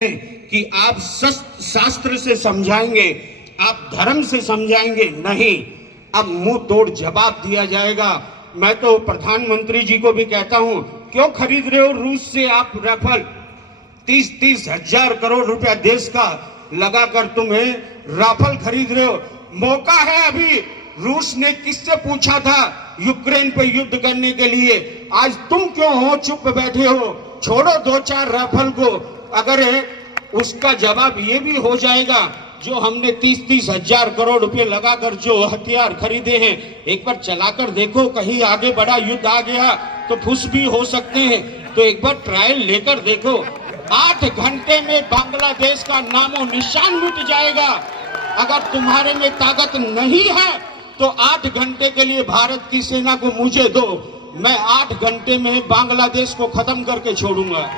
कि आप शास्त्र से समझाएंगे, आप धर्म से समझाएंगे, नहीं, अब मुंह तोड़ जवाब दिया जाएगा। मैं तो प्रधानमंत्री जी को भी कहता हूं, क्यों खरीद रहे हो रूस से आप राफेल? 30-30 हजार करोड़ रुपया देश का लगाकर तुम्हें राफेल खरीद रहे हो। मौका है अभी। रूस ने किससे पूछा था यूक्रेन पे युद्ध करने के लिए? आज तुम क्यों हो चुप बैठे हो? छोड़ो 2-4 राफेल को, अगर उसका जवाब ये भी हो जाएगा जो हमने 30-30 हजार करोड़ रुपए लगाकर जो हथियार खरीदे हैं, एक बार चलाकर देखो, कहीं आगे बड़ा युद्ध आ गया तो फुस भी हो सकते हैं। तो एक बार ट्रायल लेकर देखो। 8 घंटे में बांग्लादेश का नामो निशान मिट जाएगा। अगर तुम्हारे में ताकत नहीं है तो 8 घंटे के लिए भारत की सेना को मुझे दो, मैं 8 घंटे में बांग्लादेश को खत्म करके छोड़ूंगा।